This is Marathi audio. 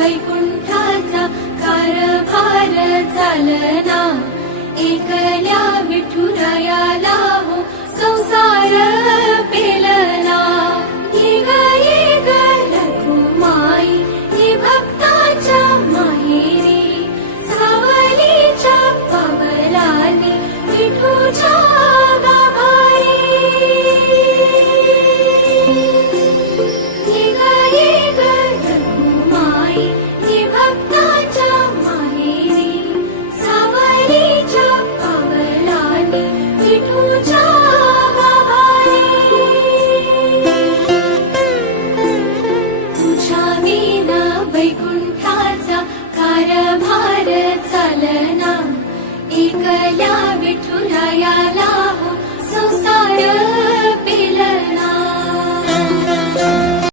वैकुंठाचा कारभार चालना, एकल्या विठुरायाला हो संसार पेलना। ये ग रघुमाई ही भक्ताच्या माहेरी, सावलीच्या पावलांनी विठूच्या गाभारी। ये ग रघुमाई ही भक्ताच्या माहेरी, सावलीच्या पावलांनी विठूच्या गाभारी। तुझ्या विना वैकुंठाचा कारभार चालना, एकल्या विठुरायाला हो संसार पेलना।